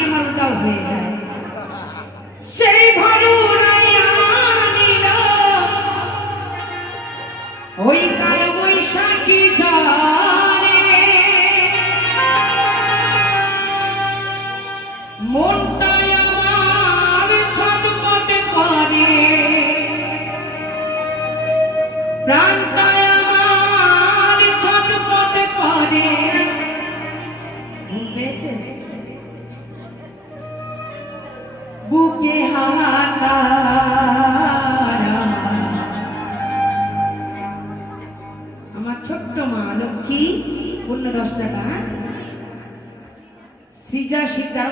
হাসি আমার উদাও হয়ে যায়। সেই ভালো ওই কাল বৈশাখী ঝড়ে মনটাই আমার ছটফট করে, প্রাণটাই আমার ছটফট করে। বুকে হাহাকার আমার ছোট্ট মা লক্ষ্মী 10 টাকা সৃজা শিকদার